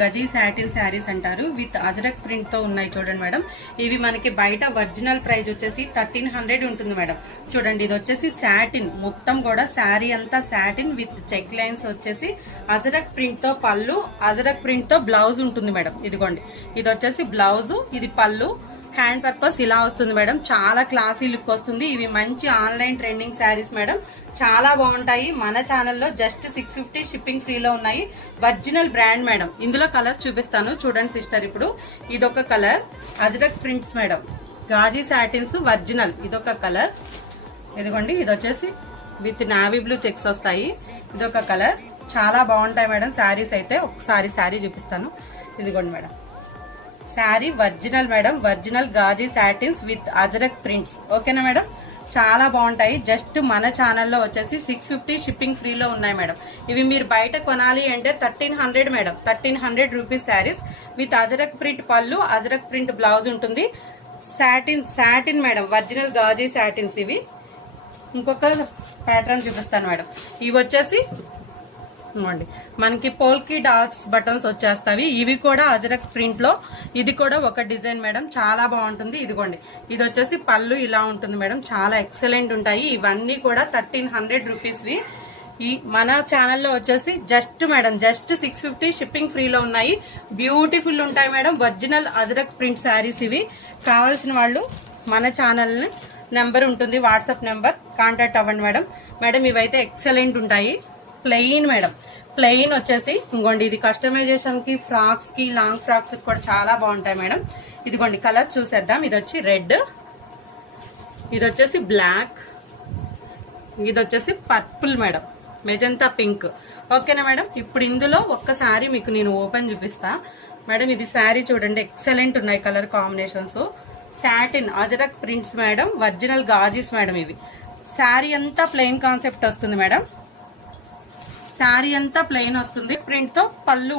Gaji satin saris అంటారు. With Ajrak print తో ఉన్నాయి చూడండి మేడం. ఇవి మనకి బయట ఒరిజినల్ ప్రైస్ వచ్చేసి 1300 ఉంటుంది మేడం. చూడండి ఇది వచ్చేసి సాటిన్, మొత్తం కూడా శారీ అంతా సాటిన్ విత్ చెక్ లైన్స్ వచ్చేసి అజరక్ ప్రింట్ తో పళ్ళు, అజరక్ ప్రింట్ తో బ్లౌజ్ ఉంటుంది మేడం. ఇదిగోండి ఇది వచ్చేసి బ్లౌజ్, ఇది పళ్ళు. హ్యాండ్ పర్పస్ ఇలా వస్తుంది మేడం. చాలా క్లాసీ లుక్ వస్తుంది. ఇవి మంచి ఆన్లైన్ ట్రెండింగ్ శారీస్ మేడం, చాలా బాగుంటాయి. మన ఛానల్లో జస్ట్ 650 షిప్పింగ్ ఫ్రీలో ఉన్నాయి. Original brand madam. ఇందులో కలర్స్ చూపిస్తాను చూడండి సిస్టర్. ఇప్పుడు ఇదొక colour Ajrak prints madam, Gaji satins original. ఇదొక కలర్, ఇదిగోండి ఇది వచ్చేసి విత్ నావీ బ్లూ చెక్స్ వస్తాయి. ఇదొక కలర్, చాలా బాగుంటాయి మేడం శారీస్ అయితే. ఒకసారి శారీ చూపిస్తాను. ఇదిగోండి madam sari original madam, original Gaji satins with Ajrak prints. ఓకేనా మేడం, చాలా బాగుంటాయి. జస్ట్ మన ఛానల్లో వచ్చేసి 650 షిప్పింగ్ ఫ్రీలో ఉన్నాయి మేడం. ఇవి మీరు బయట కొనాలి అంటే 1300 madam, 1300 rupees saris with Ajrak print పళ్ళు, అజరక్ ప్రింట్ బ్లౌజ్ ఉంటుంది. Satin madam, original Gaji satins. ఇవి ఇంకొక ప్యాటర్న్ చూపిస్తాను మేడం. ఇవి వచ్చేసి మనకి పోల్కి డాట్స్ బటన్స్ వచ్చేస్తాయి. ఇవి కూడా అజరక్ ప్రింట్ లో, ఇది కూడా ఒక డిజైన్ మేడం, చాలా బాగుంటుంది. ఇదిగోండి ఇది వచ్చేసి పళ్ళు ఇలా ఉంటుంది మేడం, చాలా ఎక్సలెంట్ ఉంటాయి. ఇవన్నీ కూడా 1300 రూపీస్వి. ఈ మన ఛానల్లో వచ్చేసి జస్ట్ మేడం జస్ట్ 650 షిప్పింగ్ ఫ్రీలో ఉన్నాయి. బ్యూటిఫుల్ ఉంటాయి madam, original ajrakh print saris. ఇవి కావాల్సిన వాళ్ళు మన ఛానల్ నెంబర్ ఉంటుంది, వాట్సాప్ నెంబర్, కాంటాక్ట్ అవ్వండి మేడం. మేడం ఇవైతే ఎక్సలెంట్ ఉంటాయి. ప్లెయిన్ మేడం, ప్లెయిన్ వచ్చేసి ఇంకోండి ఇది కస్టమైజేషన్ కి, ఫ్రాక్స్ కి, లాంగ్ ఫ్రాక్స్ కి కూడా చాలా బాగుంటాయి మేడం. ఇదిగోండి కలర్స్ చూసేద్దాం. ఇది వచ్చి రెడ్, ఇది వచ్చేసి బ్లాక్, ఇది వచ్చేసి పర్పుల్ మేడం, మెజంతా పింక్. ఓకేనా మేడం. ఇప్పుడు ఇందులో ఒక్కసారి మీకు నేను ఓపెన్ చూపిస్తా మేడం. ఇది శారీ చూడండి, ఎక్సలెంట్ ఉన్నాయి colour combinations. Satin Ajrak prints madam, original గాజీస్ మేడం. ఇవి శారీ అంతా ప్లెయిన్ కాన్సెప్ట్ వస్తుంది మేడం. శారీ అంతా ప్లెయిన్ వస్తుంది, ప్రింట్ తో పళ్ళు